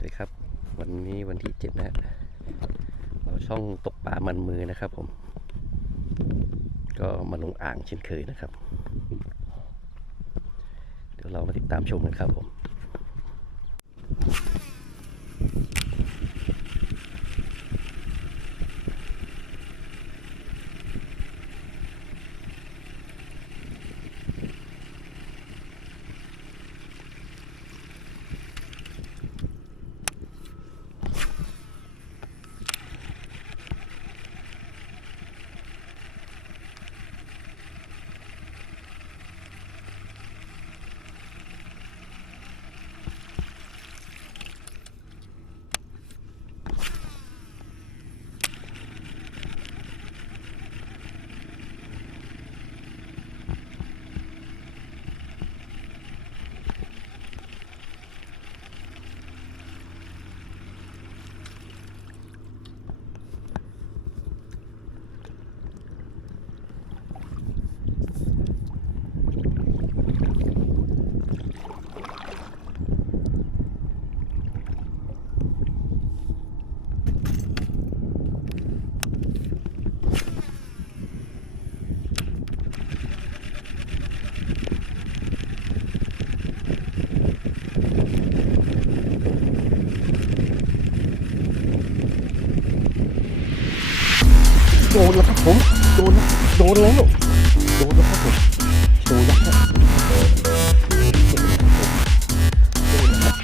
สวัสดีครับ วันนี้วันที่เจ็ดนะฮะเราช่องตกปลามันมือนะครับผม ก็มาลงอ่างเช่นเคยนะครับ เดี๋ยวเรามาติดตามชมกันครับผม ผมโดนโดนแล้วโดนแล้วครับผมโดนยักษ์ครับโดนแล้วครับ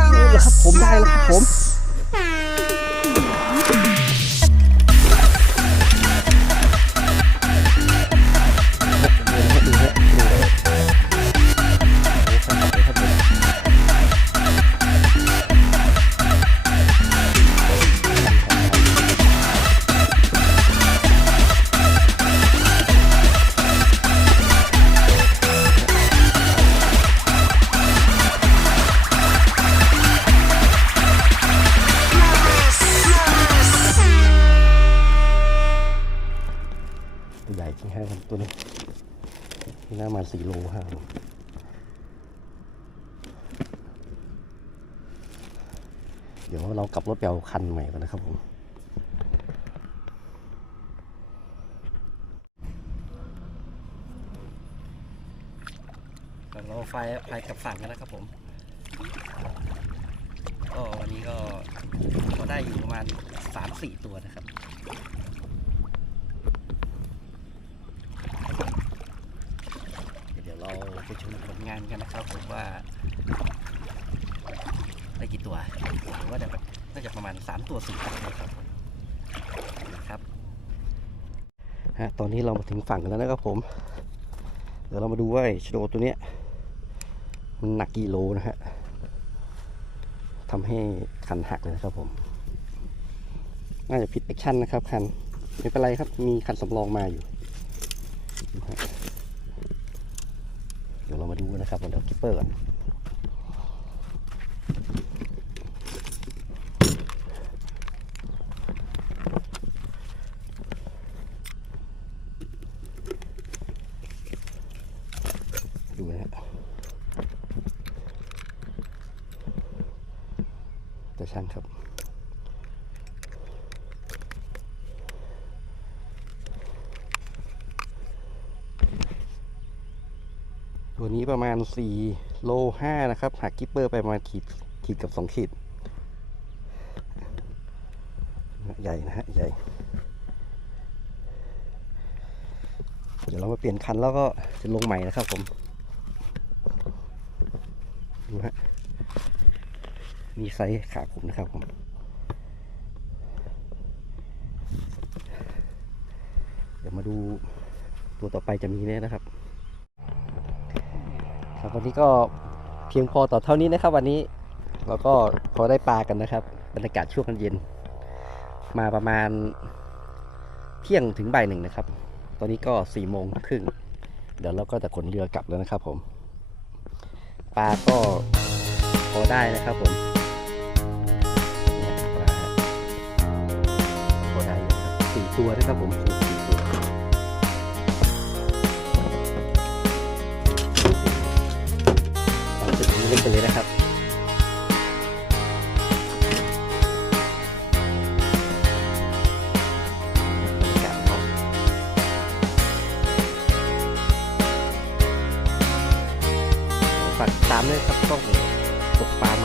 โดนแล้วครับผมได้แล้วครับผม ตัวใหญ่ครับตัวนี้นี่น่ามาสี่โลห้าโลเดี๋ยวเรากลับรถไปเอาคันใหม่กันนะครับผมเราไฟไฟกับฝั่งกันนะครับผม ก็วันนี้ก็ก็ได้อยู่ประมาณสามสี่ตัวนะครับ เดี๋ยวเราไป ชมผลงานกันนะครับผมว่าได้กี่ตัวผมว่าแบบน่าจะประมาณ 3 ตัวสี่ตัวนะครับครับฮะตอนนี้เรามาถึงฝั่งแล้วนะครับผม เดี๋ยวเรามาดูว่าชโดตัวเนี้ยมันหนักกี่โลนะฮะทำให้คันหักเลยนะครับผม น่าจะผิดแอคชั่นนะครับคัน ไม่เป็นไรครับ มีคันสำรองมาอยู่นะฮะ เดี๋ยวเรามาดู นะครับบนเดกิปเปอร์ก่อนดูนะฮะแต่ช่างครับ ตัวนี้ประมาณ 4 โล 5 นะครับ หักกิปเปอร์ไปประมาณขีดขีดกับ 2 ขีด ใหญ่นะฮะ ใหญ่ เดี๋ยวเรามาเปลี่ยนคันแล้วก็จะลงใหม่นะครับผม ดูฮะ มีไซส์ขาผมนะครับผมเดี๋ยวมาดูตัวต่อไปจะมีเนี่ยนะครับ วันนี้ก็เพียงพอต่อเท่านี้นะครับ วันนี้เราก็พอได้ปลากันนะครับ บรรยากาศช่วงกันเย็น มาประมาณเที่ยงถึงบ่ายหนึ่งนะครับ ตอนนี้ก็สี่โมงครึ่งเดี๋ยวเราก็จะขนเรือกลับแล้วนะครับ ผมปลาก็พอได้นะครับผมพอได้ครับสี่ตัวนะครับผม นะครับฝากตามด้วยครับกล้องผกปลา